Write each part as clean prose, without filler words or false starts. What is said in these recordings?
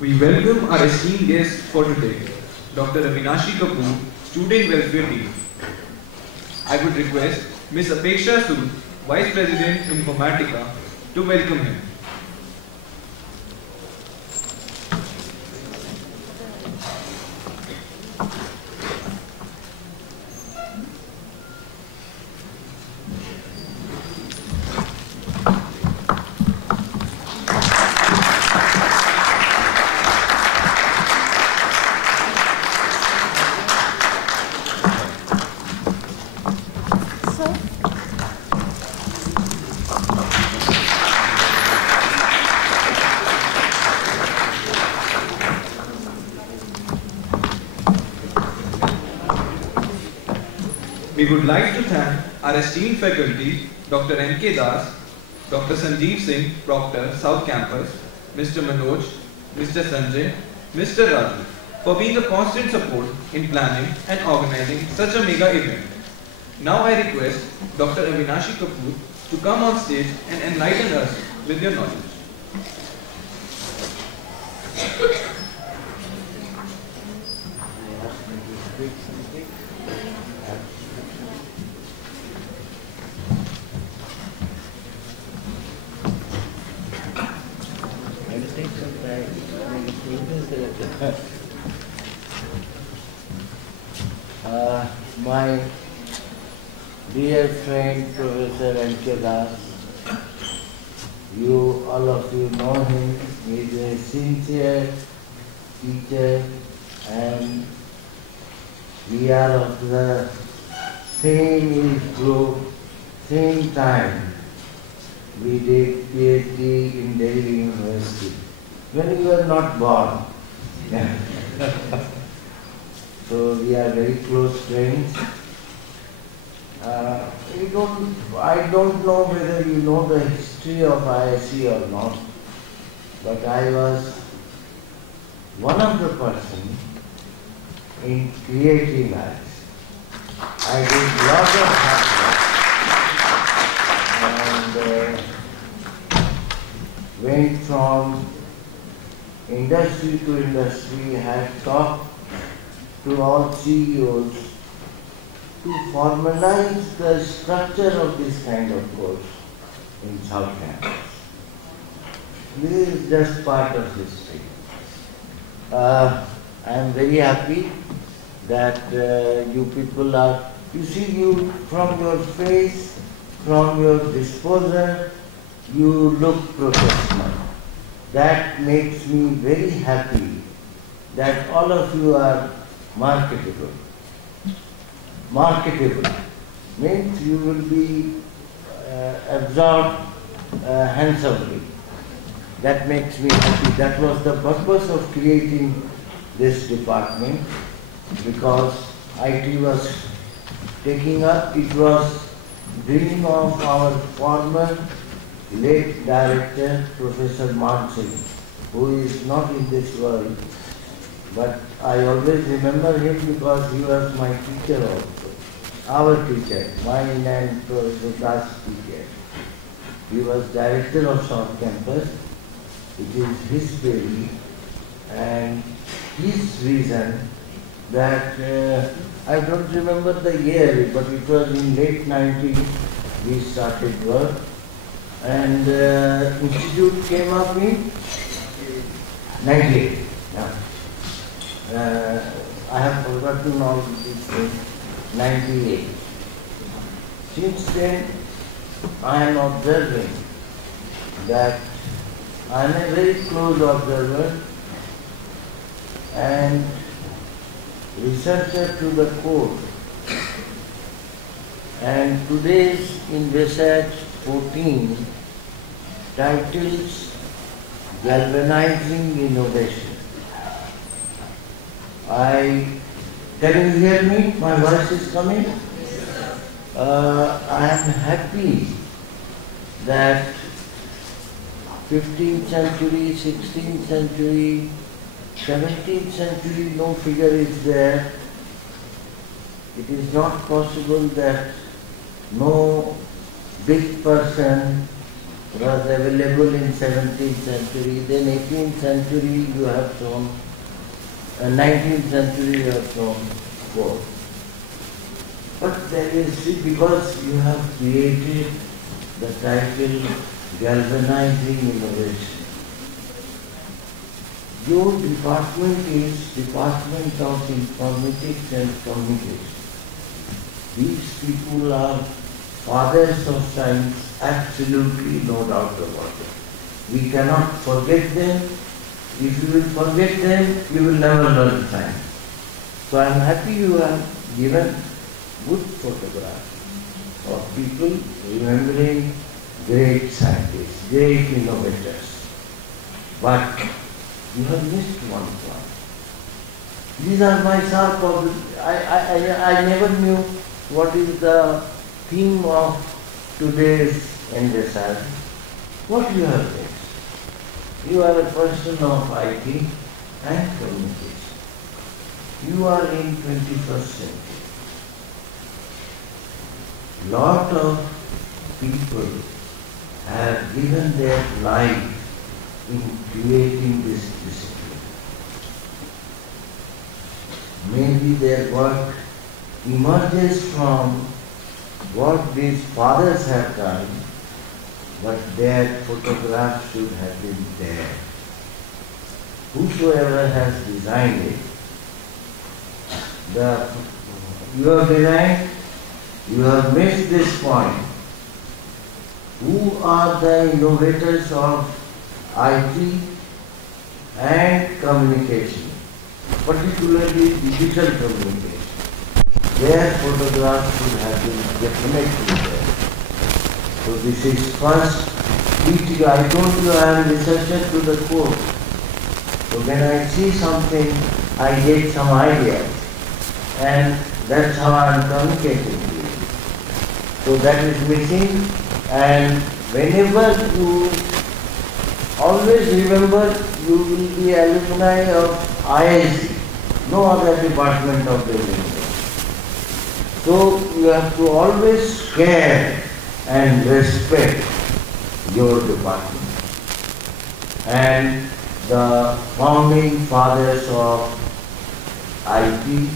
We welcome our esteemed guest for today, Dr. Avinashi Kapoor, Student Welfare Team. I would request Ms. Apeksha Sood, Vice President Informatica, to welcome him. We would like to thank our esteemed faculty, Dr. N.K. Das, Dr. Sanjeev Singh, Proctor, South Campus, Mr. Manoj, Mr. Sanjay, Mr. Raju, for being a constant support in planning and organizing such a mega event. Now I request Dr. Avinashi Kapoor to come on stage and enlighten us with your knowledge. My dear friend Professor N.K. Das, all of you know him. He is a sincere teacher and we are of the same age group, same time. We did PhD in Delhi University when we were not born. So we are very close friends. I don't know whether you know the history of IISc or not, but I was one of the persons in creating IISc. I did lot of hard work and went from industry to industry, had talked to all CEOs to formalize the structure of this kind of course in South Campus. This is just part of history. I am very happy that you people are, you see, you from your face, from your disposal, you look professional. That makes me very happy that all of you are marketable. Marketable means you will be absorbed handsomely. That makes me happy. That was the purpose of creating this department, because IT was taking up, it was dream of our former late director, Professor Man Singh, who is not in this world. But I always remember him because he was my teacher also, our teacher, mine and Professor Das' teacher. He was director of South Campus. It is his baby and his vision that, I don't remember the year, but it was in late 90s we started work, and institute came up in 98. Yeah. I have forgotten all these things, 98. Since then, I am observing that I am a very close observer and researcher to the core. And today's in research 14 titles Galvanizing Innovation. Can you hear me? My voice is coming? I am happy that 15th century, 16th century, 17th century, no figure is there. It is not possible that no big person was available in 17th century, then 18th century you have shown, 19th century you have shown both. But there is, see, because you have created the title Galvanizing Innovation. Your department is Department of Informatics and Communication. These people are fathers of science, absolutely no doubt about it. We cannot forget them. If you will forget them, you will never learn science. So I am happy you have given good photographs of people remembering great scientists, great innovators. But you have missed one point. These are my sharp observations. I never knew what is the theme of today's endeavor. What you have missed? You are a person of IT and communication. You are in 21st century. Lot of people have given their life in creating this discipline. Maybe their work emerges from what these fathers have done, but their photographs should have been there. Whosoever has designed it, you have designed, you have missed this point. Who are the innovators of IT and communication, particularly digital communication? Their photographs should have been definitely there. So this is first teaching. I told you I am researcher to the core. So when I see something, I get some ideas, and that's how I am communicating to you. So that is missing, and whenever you always remember, you will be alumni of IISc, no other department of the university. So you have to always care and respect your department. And the founding fathers of IT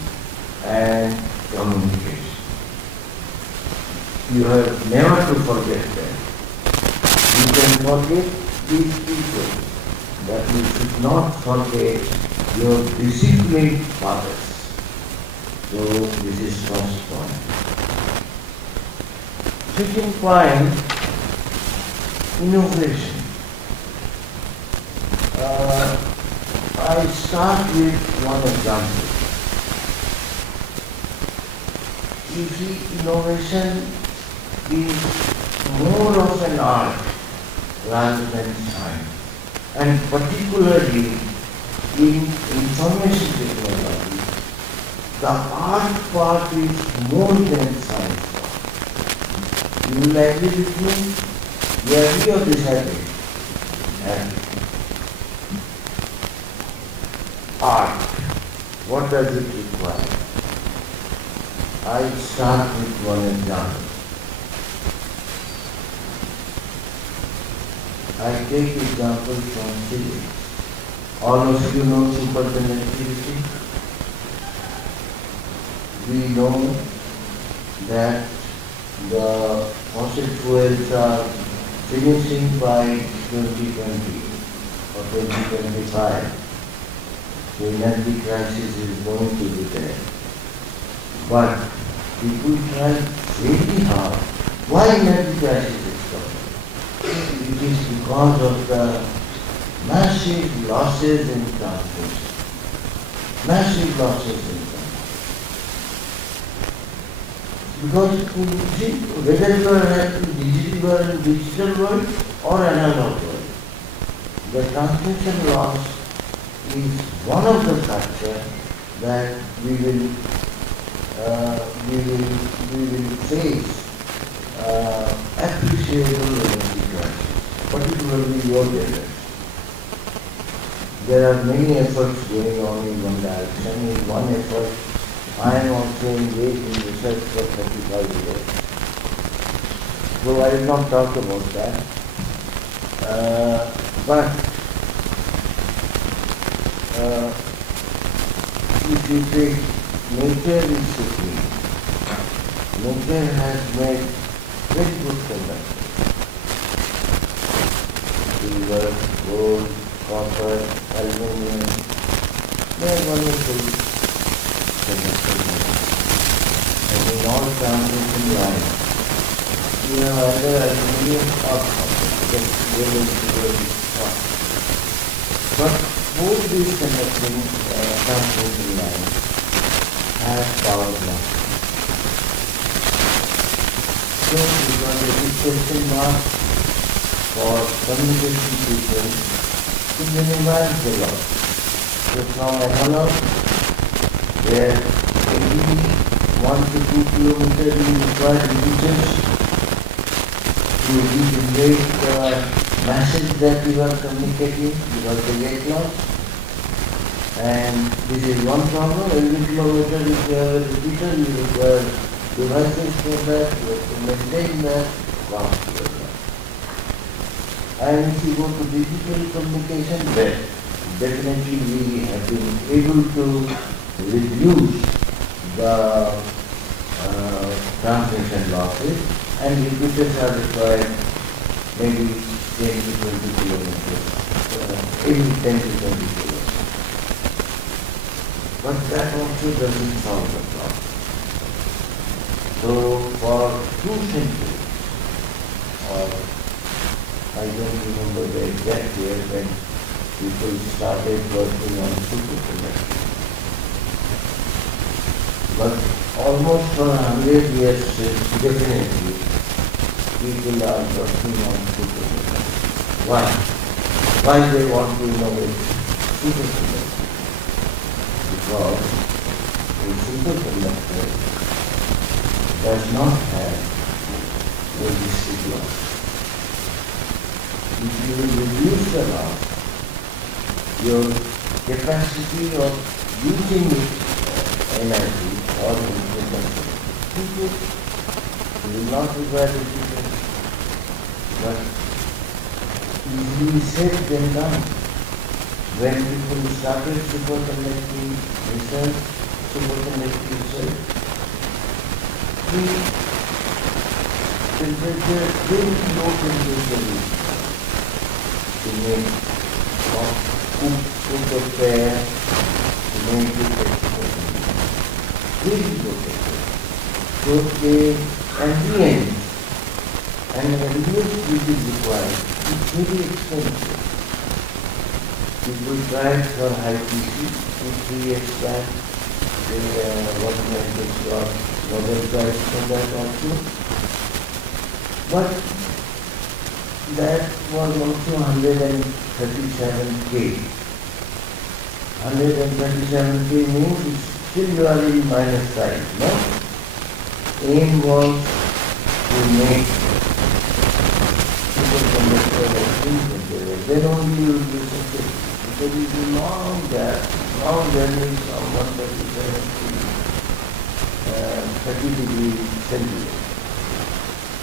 and communication. You have never to forget them. You can forget these people, but you should not forget your disciplined fathers. So this is first point. Second point, innovation. I start with one example. You see, innovation is more of an art rather than science, and particularly in information technology, the art part is more than science part. You will agree with me? You agree or disagree? Art, what does it require? I start with one example. I take example from physics. All of you know superconductivity. We know that the fossil fuels are finishing by 2020 or 2025. So energy crisis is going to be there. But people try really hard. Why energy crisis is coming? It is because of the massive losses in transmission. Massive losses in transmission. Because you see, whether you are in digital world or analog world, the transmission loss is one of the factors that we will face appreciable energy crisis, particularly your generation. There are many efforts going on in one direction. In one effort, I am also engaged in research for 35 years. So I will not talk about that. But if you take nature is supreme, nature has made very good conductors. Silver, gold, copper, aluminum, they are wonderful conductors. And in all transmission lines, you have either aluminum or copper, that really fast. But both these conducting transmission lines have power blocks. So it was a big question mark for communication people to minimize the loss. So from analog, where every 1 to 2 kilometers you require repeaters to regenerate the message that you are communicating because they get lost. And this is one problem. Every kilometer if you have a repeater, you require devices for that, you have to maintain that, cost for that. And if you go to digital communication, then definitely we have been able to reduce the transmission losses, and repeaters are required maybe 10 to 20 kilometers, every 10 to 20 kilometers. But that also doesn't solve the problem. So for 2 centuries, or I don't remember the exact year when people started working on superconducting. But almost for 100 years, definitely, people are working on superconducting. Why? Why they want to innovate superconducting? Because a superconductor does not have resistive loss. If you reduce the loss, your capacity of using energy or information, you will not require resistance, but easily said than done. When people started superconducting research, superconducting research, the temperature, very low temperature to make cook a pair, to make it very low temperature. So the ambient which is required is very expensive. People tried for high PC 2-3 years back. What methods got Nobel Prize for that also. But that was also 137K. 137K means still you are in minus side, no? Aim was to make superconductor and superconductor. Then only you will be successful. There is a long gap, long journey from 137 to 30 degrees centigrade.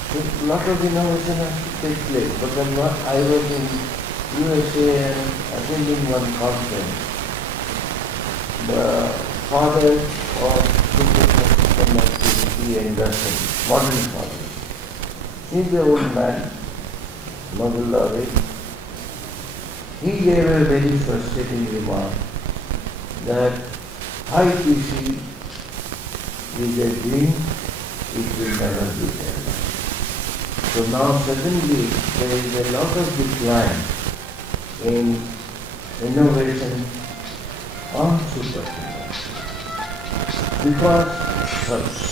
So a lot of innovation has to take place. But I was in USA and attending one conference. The father of superconductivity and Russian, modern father. He's the old man, Nobel laureate. He gave a very frustrating remark that high PC is a dream, it will never be there. So now suddenly there is a lot of decline in innovation on superconductors because first,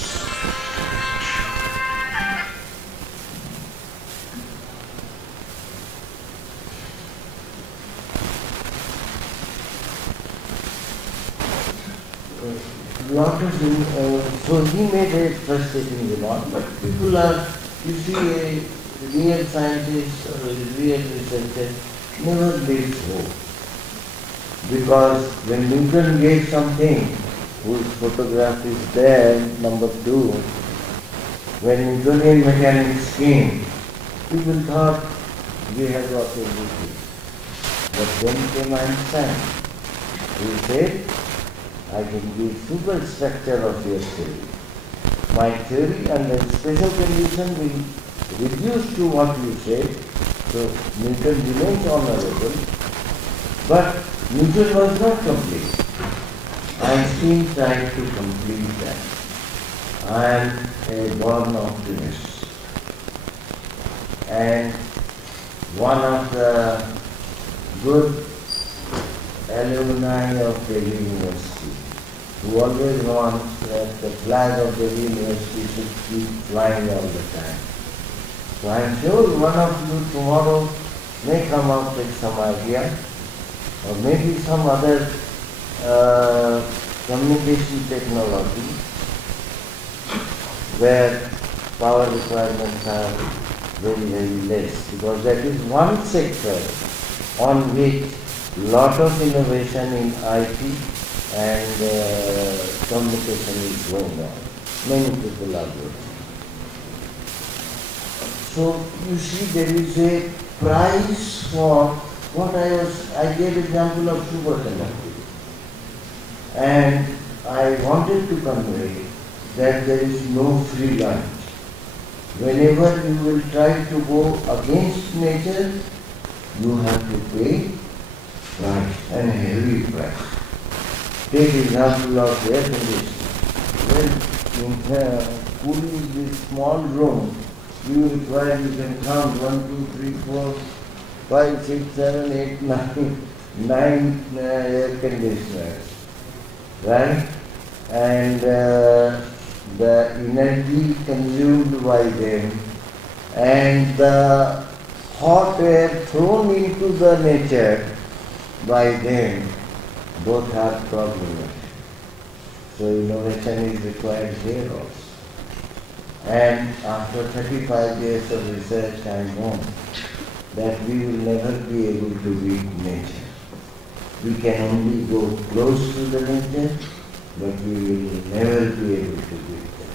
so he made a frustrating remark, but people are, you see, a real scientist or a real researcher never lays hope. Because when Newton gave something, whose photograph is there, number 2, when Newtonian mechanics came, people thought we have got everything. But then came Einstein. He said, I can give superstructure of your theory. My theory under special condition will reduce to what you said, so Newton remains honorable, but Newton was not complete. Einstein tried to complete that. I am a born optimist. And one of the good alumni of Delhi University, who always wants that the flag of Delhi University should keep flying all the time. So I am sure one of you tomorrow may come up with some idea, or maybe some other communication technology where power requirements are very, very less, because that is one sector on which lot of innovation in IT and communication is going on. Many people are working. So you see, there is a price for what I gave example of superconductivity, and I wanted to convey that there is no free lunch. Whenever you will try to go against nature, you have to pay price, and heavy price. Take example of air conditioning. When in cooling this small room, you can count 1, 2, 3, 4, 5, 6, 7, 8, 9 air conditioners, right? And the energy consumed by them and the hot air thrown into the nature by them, both are problematic. So innovation is required here also. And after 35 years of research, I know that we will never be able to beat nature. We can only go close to the nature, but we will never be able to beat them.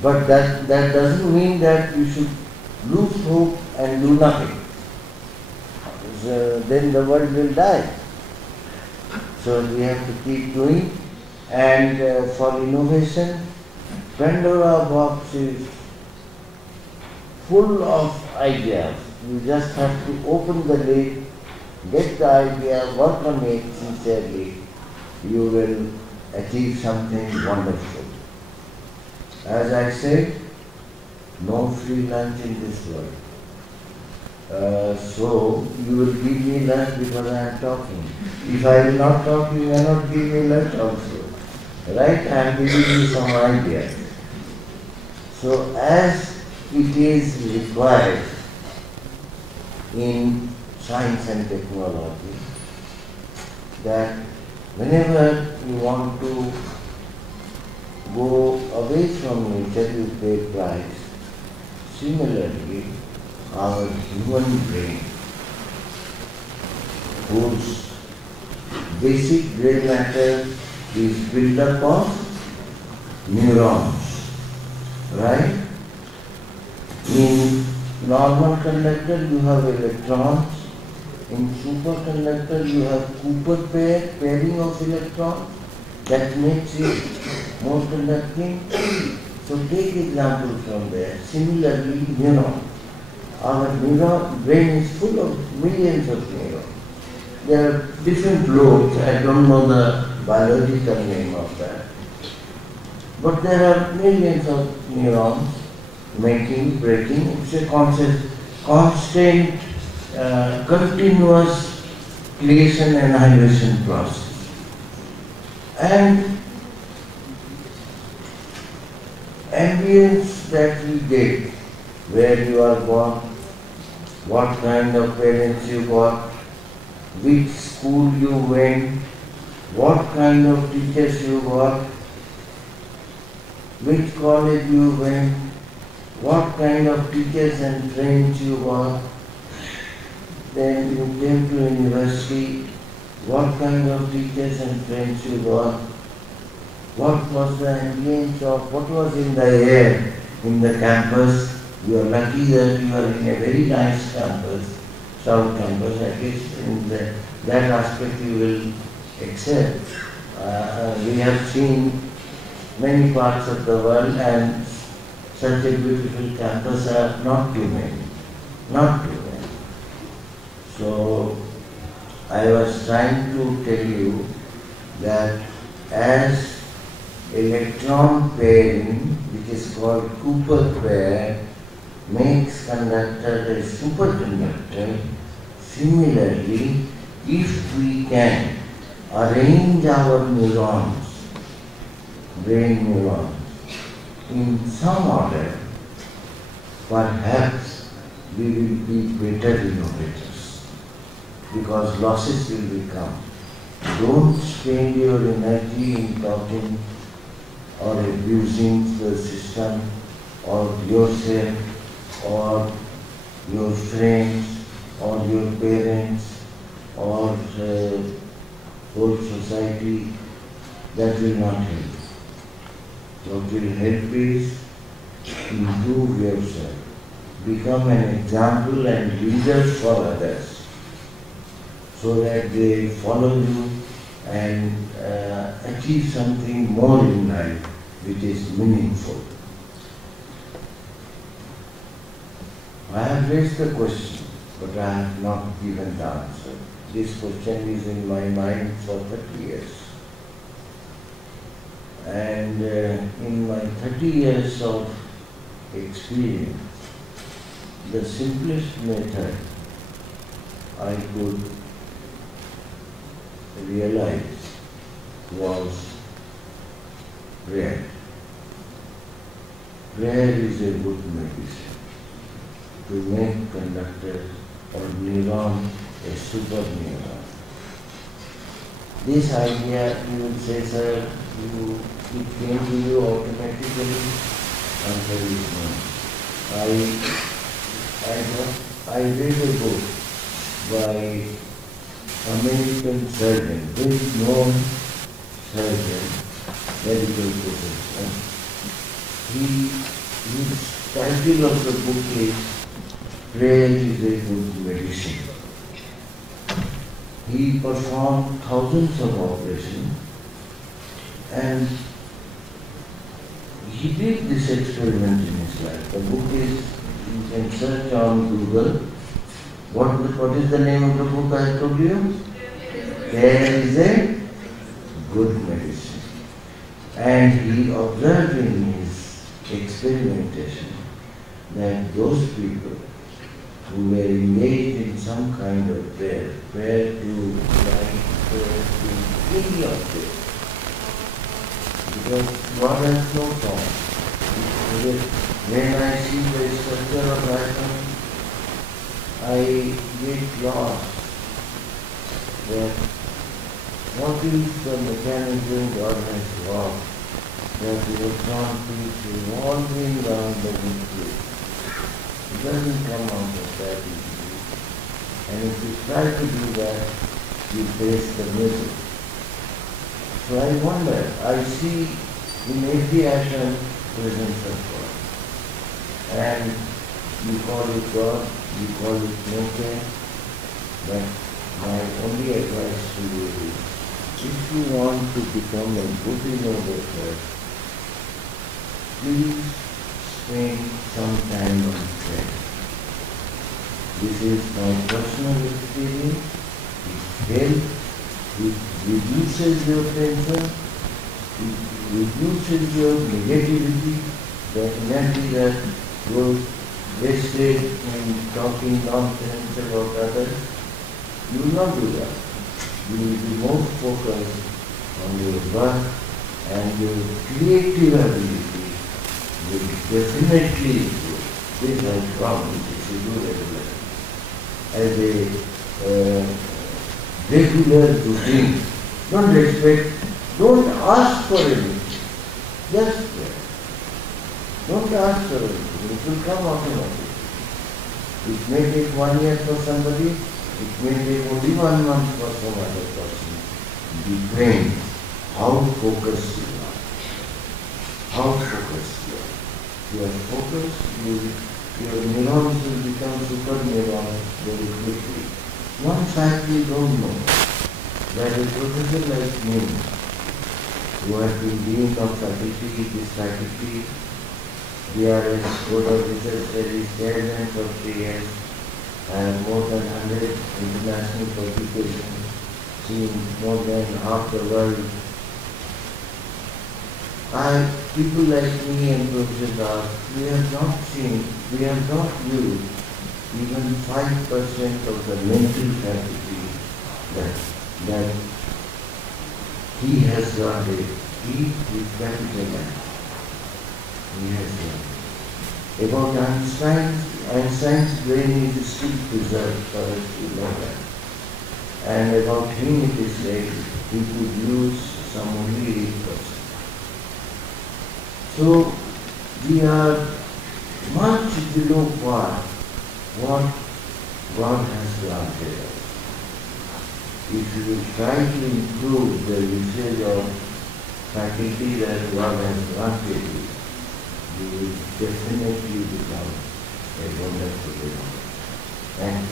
But that doesn't mean that we should lose hope and do nothing. So then the world will die. So we have to keep doing. And for innovation, Pandora box is full of ideas. You just have to open the lid, get the idea, work on it sincerely. You will achieve something wonderful. As I said, no free lunch in this world. So you will give me lunch because I am talking. If I will not talk, you cannot give me lunch also. Right? I am giving you some ideas. So as it is required in science and technology, that whenever you want to go away from nature, you pay price. Similarly, our human brain, whose basic brain matter is built up of neurons, right? In normal conductor you have electrons, in superconductor you have Cooper pairing of electrons, that makes it more conducting. So take example from there. Similarly, neuron. Our neuron brain is full of millions of neurons. There are different lobes. I don't know the biological name of that. But there are millions of neurons making, breaking. It's a constant, continuous creation and annihilation process. And ambience that we get, where you are born, what kind of parents you got, which school you went, what kind of teachers you got, which college you went, what kind of teachers and friends you got, then you came to university, what kind of teachers and friends you got, what was the ambience of, what was in the air in the campus, You are lucky that you are in a very nice campus, South Campus, at least in that aspect you will excel. We have seen many parts of the world and such a beautiful campus are not too many. Not too many. So I was trying to tell you that as electron pairing, which is called Cooper pair, makes conductor a superconductor, similarly, if we can arrange our neurons, brain neurons, in some order, perhaps we will be better innovators, because losses will become. Don't spend your energy in talking or abusing the system or yourself or your friends or your parents or the whole society. That will not help. What will help is improve yourself, become an example and leader for others, so that they follow you and achieve something more in life which is meaningful. I have raised the question, but I have not given the answer. This question is in my mind for 30 years. And in my 30 years of experience, the simplest method I could realize was prayer. Prayer is a good medicine to make conductor or neuron a super neuron. This idea, you will say, sir, it came to you automatically. Answer is no. I read a book by American surgeon, very known surgeon, medical professor. His title of the book is Prayer is a Good Medicine. He performed thousands of operations and he did this experiment in his life. The book is, you can search on Google. What is the name of the book I told you? Prayer is a Good Medicine. And he observed in his experimentation that those people who were engaged in some kind of prayer to light, prayer to any object, because God has no form. When I see the structure of atom, I get lost that what is the mechanism God has wrought, that the electron keeps revolving around the nucleus. It doesn't come out of that easily. And if you try to do that, you face the misery. So I wonder, I see in every atom presence of God. And you call it God, you call it nature, but my only advice to you is, if you want to become a good innovator, please spend some time on prayer. This is my personal experience. It helps, it reduces your tension, it reduces your negativity, the energy that goes wasted in talking nonsense about others. You will not do that. You will be more focused on your work, and your creative ability will definitely improve. This I promise if you do regularly. As a regular routine. Don't expect, don't ask for anything. Just pray. Don't ask for anything. It will come automatically. It may take 1 year for somebody, it may take only 1 month for some other person. Depends how focused you are. How focused you are. If you are focused, you will your neurons will become super neurons very quickly. One fact you don't know, that a professor like me, who has been dean of faculty, this faculty, DRS, Board of Research Studies, chairman for 3 years, I have more than 100 international publications, seen more than half the world. People like me and Professor Das, we have not used even 5% of the mental faculty that he has got it. He is capital M. He has got it. About Einstein's brain is still preserved for us to know that. And about him it is said he could use some only 8%. So we are much below what God has granted us. If you will try to improve the usage of faculty that God has granted you, you will definitely become a wonderful human. Thank you.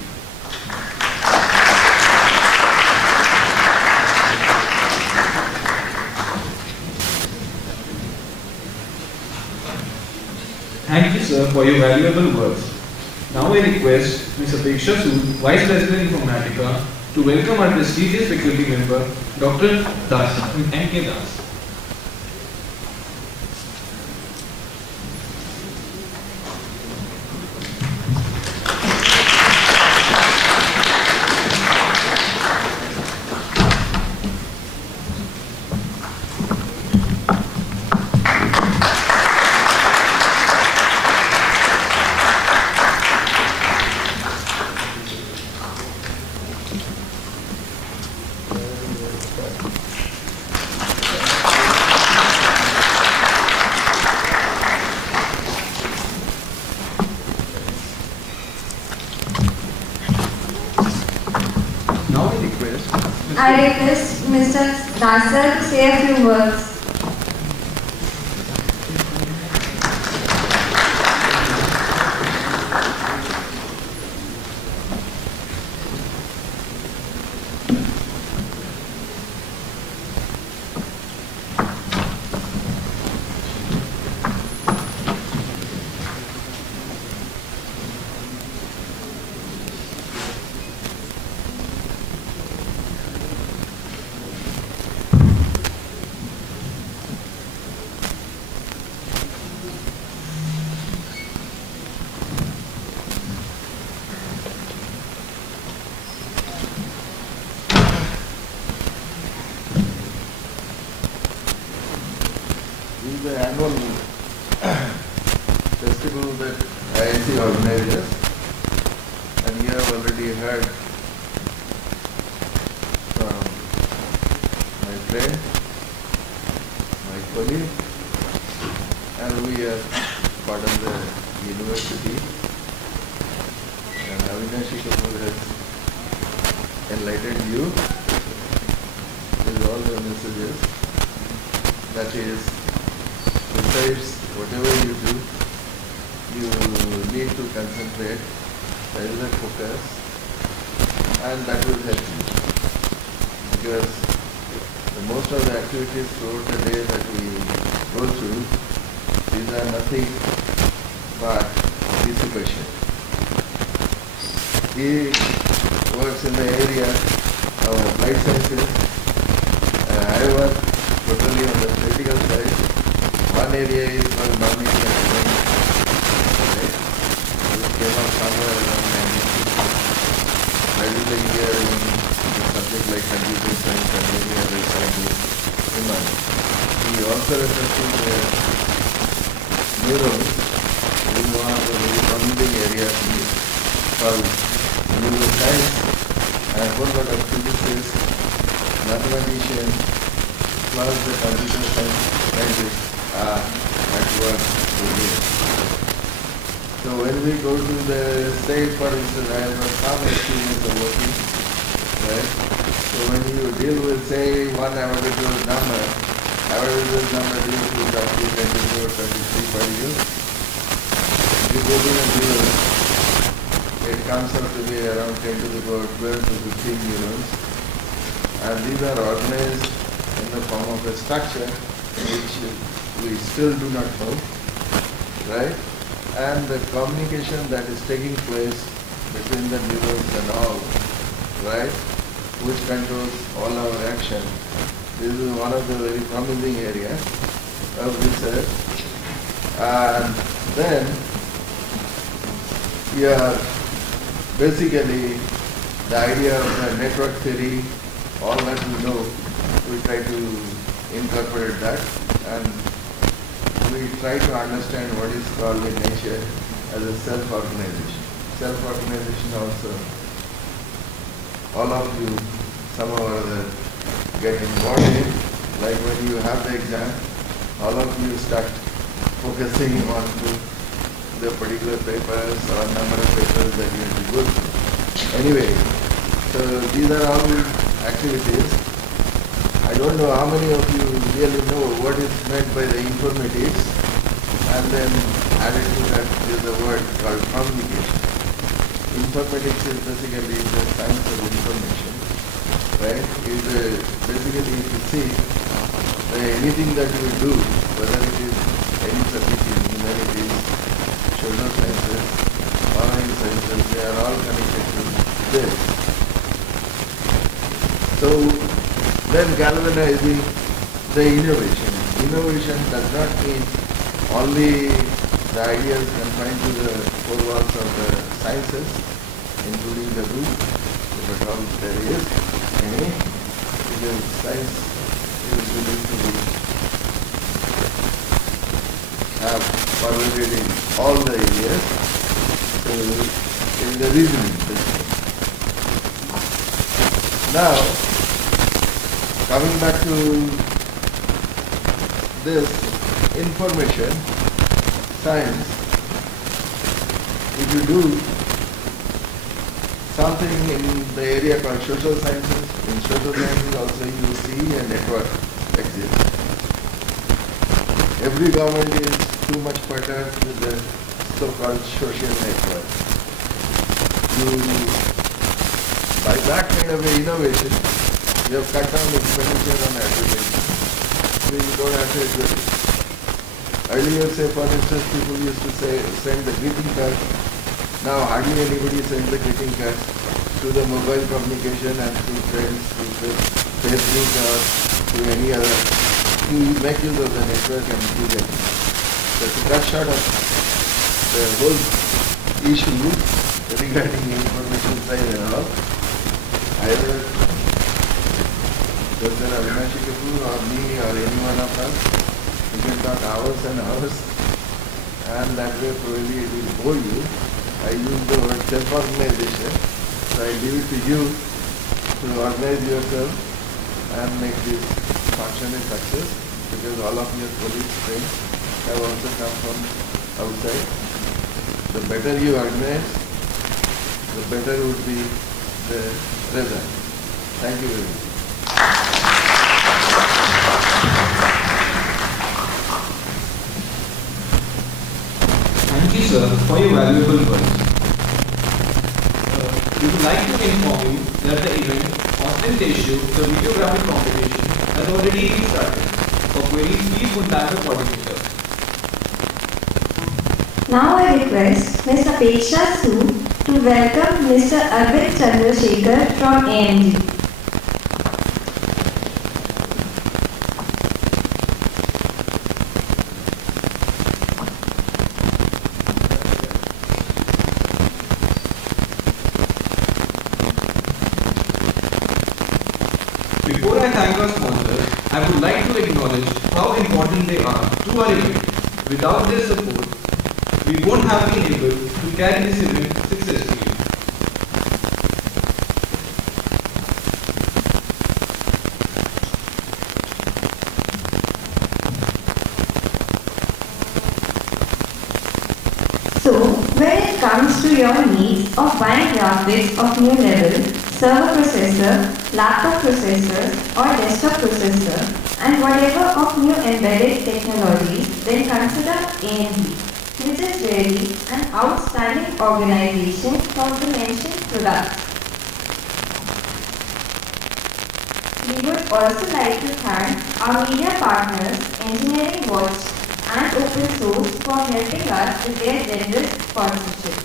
Thank you, sir, for your valuable words. Now I request Ms. Apeksha Sood, Vice President Informatica, to welcome our prestigious faculty member, Dr. Das, N.K. Das. I request Mr. Nasser to say a few words. The annual festival that IIC organizes, and you have already heard from my friend, my colleague, and we are part of the university, and Avinashi Kapoor has enlightened you with all the messages. That is, besides whatever you do, you need to concentrate, there is a focus, and that will help you. Because most of the activities throughout the day that we go through, these are nothing but dissipation. He works in the area of applied sciences, I work totally on the theoretical side. One area is called non-linear design, right? Which came out somewhere around 1960. I did a year in a subject like computer science and many other sciences in mind. He also refers to the neurons, in one of the very promising areas called neuroscience, and a whole lot of physicists, mathematicians, plus the computer scientists are at work with it. So when we go to the state, for instance, I have some experience of working, right? So when you deal with, say, one Avogadro's number, Avogadro's number deals with roughly 22 or 23 per unit. you go to the neurons, it comes out to be around 10 to the power 12 to 15 neurons. And these are organized in the form of a structure which we still do not know, right? And the communication that is taking place between the neurons and all, right, which controls all our action. This is one of the very promising areas of research. And then here basically the idea of the network theory, all that we know, we try to incorporate that, and we try to understand what is called in nature as a self-organization. Self-organization also, all of you somehow or other get involved in, like when you have the exam, all of you start focusing on to the particular papers or number of papers that you have to go through. Anyway, so these are all activities. I don't know how many of you really know what is meant by the informatics, and then added to that is the word called communication. Informatics is basically the science of information, right? Basically, if you see anything that you do, whether it is any subject in humanities, social sciences, or any sciences, they are all connected to this. So then galvanizing the innovation. Innovation does not mean only the ideas confined to the four walls of the sciences, including the group, if at all there is any, because science is willing to have pervaded in all the areas. So in the reasoning system. Now, coming back to this information science, if you do something in the area called social sciences, in social sciences also you see a network exists. Every government is too much perturbed with the so-called social network. By that kind of innovation, you have cut down expenditure on advertising. So you don't have to advertise. Earlier, say for instance, people used to send the greeting cards. Now hardly anybody sends the greeting cards to the mobile communication and to friends, to Facebook or to any other. You make use of the network and do that. So to cut short of the whole issue regarding information science and all, either Dr. Avinashi Kapoor or me or any one of us, we can talk hours and hours, and that way probably it will bore you. I use the word self-organization, so I leave it to you to organize yourself and make this function a success, because all of your colleagues, friends have also come from outside. The better you organize, the better would be the result. Thank you very much. Thank you, sir, for your valuable words. We would like to inform you that the event, Ostentatio, the videographic competition, has already been started. For queries, please contact the coordinator. Now I request Ms. Apeksha Su to welcome Mr. Arvind Chandrasekhar from AMD. Before I thank our sponsors, I would like to acknowledge how important they are to our event. Without their support, we won't have been able to carry this event successfully. So, when it comes to your needs of buying graphics of new level, server processor, laptop processors or desktop processor and whatever of new embedded technology, then consider AMD. which is really an outstanding organization for the mentioned products. We would also like to thank our media partners, Engineering Watch and Open Source for helping us with their generous sponsorship.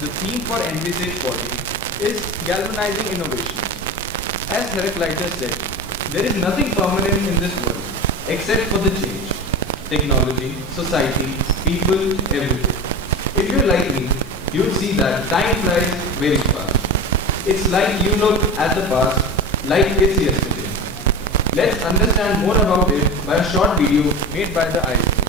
The theme for Envisage 40 is galvanizing innovation. As Heraclitus said, there is nothing permanent in this world except for the change. Technology, society, people, everything. If you're like me, you'll see that time flies very fast. It's like you look at the past like it's yesterday. Let's understand more about it by a short video made by the ISO.